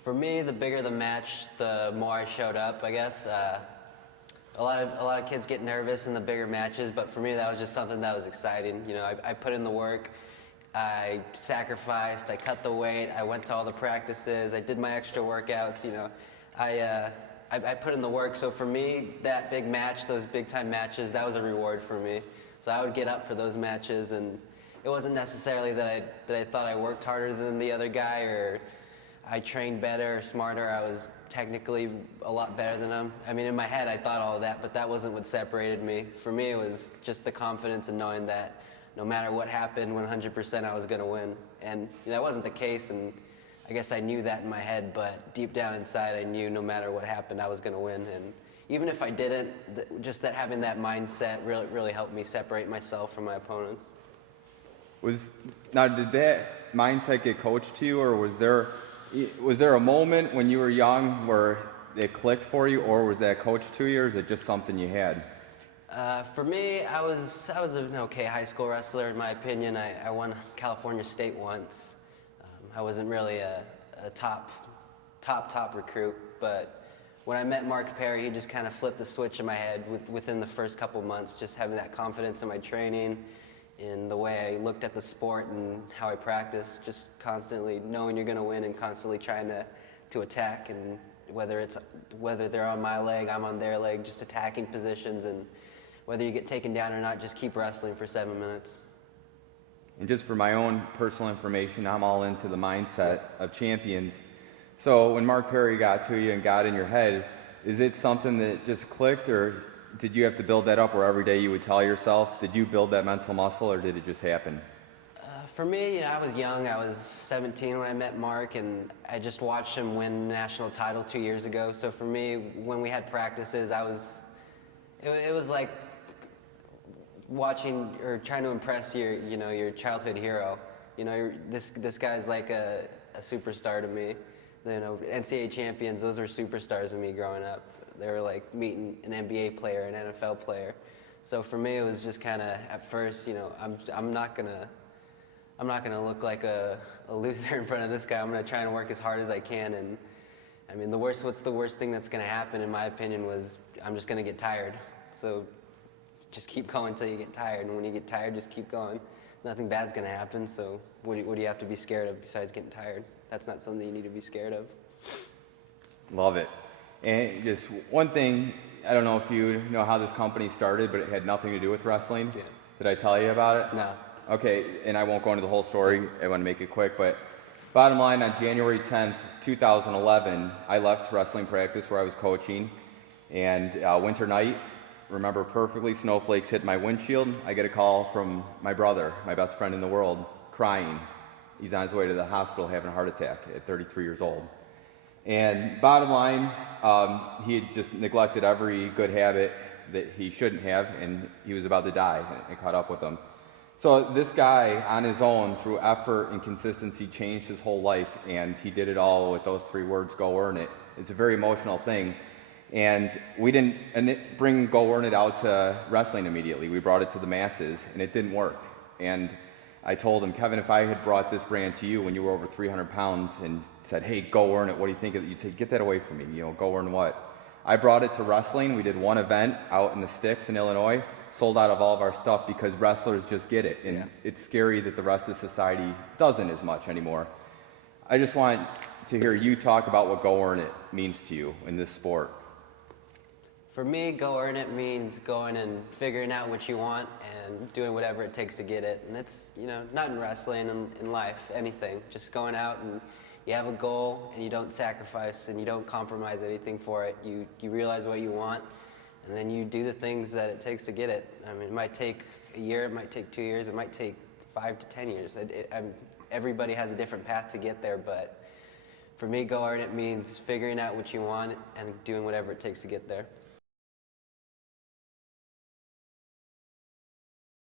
For me, the bigger the match, the more I showed up, I guess. A lot of kids get nervous in the bigger matches, but for me, that was just something that was exciting. You know, I put in the work, I sacrificed, I cut the weight, I went to all the practices, I did my extra workouts. You know, I put in the work. So for me, that big match, those big time matches, that was a reward for me. So I would get up for those matches, and it wasn't necessarily that I thought I worked harder than the other guy or I trained better or smarter. I was technically a lot better than him. I mean, in my head, I thought all of that, but that wasn't what separated me. For me, it was just the confidence in knowing that no matter what happened, 100% I was going to win. And that wasn't the case, and I guess I knew that in my head, but deep down inside, I knew no matter what happened, I was going to win. And even if I didn't, just that having that mindset really helped me separate myself from my opponents. Now, did that mindset get coached to you, or was there a moment when you were young where it clicked for you, or was that coached to you, or is it just something you had? For me, I was an okay high school wrestler, in my opinion. I won California State once. I wasn't really a top recruit, but when I met Mark Perry, he just kind of flipped the switch in my head within the first couple months, just having that confidence in my training, in the way I looked at the sport and how I practiced, just constantly knowing you're going to win and constantly trying to attack, and whether they're on my leg, I'm on their leg, just attacking positions, and whether you get taken down or not, just keep wrestling for 7 minutes. And just for my own personal information, I'm all into the mindset of champions. So when Mark Perry got to you and got in your head, is it something that just clicked, or did you have to build that up where every day you would tell yourself? Did you build that mental muscle, or did it just happen? For me, I was young. I was 17 when I met Mark, and I just watched him win the national title 2 years ago. So for me, when we had practices, it was like watching or trying to impress your childhood hero. This guy's like a superstar to me. NCAA champions, those were superstars to me growing up. They were like meeting an NBA player, an NFL player. So for me, it was just kind of at first, I'm not gonna look like a loser in front of this guy. I'm gonna try and work as hard as I can. And I mean, what's the worst thing that's gonna happen, in my opinion, was I'm just gonna get tired. So just keep going until you get tired, and when you get tired, just keep going. Nothing bad's gonna happen. So what do you have to be scared of besides getting tired? That's not something you need to be scared of. Love it. And just one thing, I don't know if you know how this company started, but it had nothing to do with wrestling. Yeah. Did I tell you about it? No. Okay, and I won't go into the whole story. I want to make it quick, but bottom line, on January 10th, 2011, I left wrestling practice where I was coaching, and winter night, remember perfectly, snowflakes hit my windshield. I get a call from my brother, my best friend in the world, crying. He's on his way to the hospital having a heart attack at 33 years old. And bottom line, he had just neglected every good habit that he shouldn't have, and he was about to die, and it caught up with him. So this guy, on his own, through effort and consistency, changed his whole life, and he did it all with those 3 words, go earn it. It's a very emotional thing. And we didn't bring go earn it out to wrestling immediately. We brought it to the masses, and it didn't work. And I told him, Kevin, if I had brought this brand to you when you were over 300 pounds and said, hey, go earn it, what do you think of it? You'd say, get that away from me, go earn what? I brought it to wrestling. We did one event out in the sticks in Illinois, sold out of all of our stuff because wrestlers just get it. And It's scary that the rest of society doesn't as much anymore. I just want to hear you talk about what go earn it means to you in this sport. For me, go earn it means going and figuring out what you want and doing whatever it takes to get it. And it's, not in wrestling, in life, anything. Just going out and you have a goal and you don't sacrifice and you don't compromise anything for it. You realize what you want, and then you do the things that it takes to get it. I mean, it might take a year, it might take 2 years, it might take 5 to 10 years. Everybody has a different path to get there, but for me, go earn it means figuring out what you want and doing whatever it takes to get there.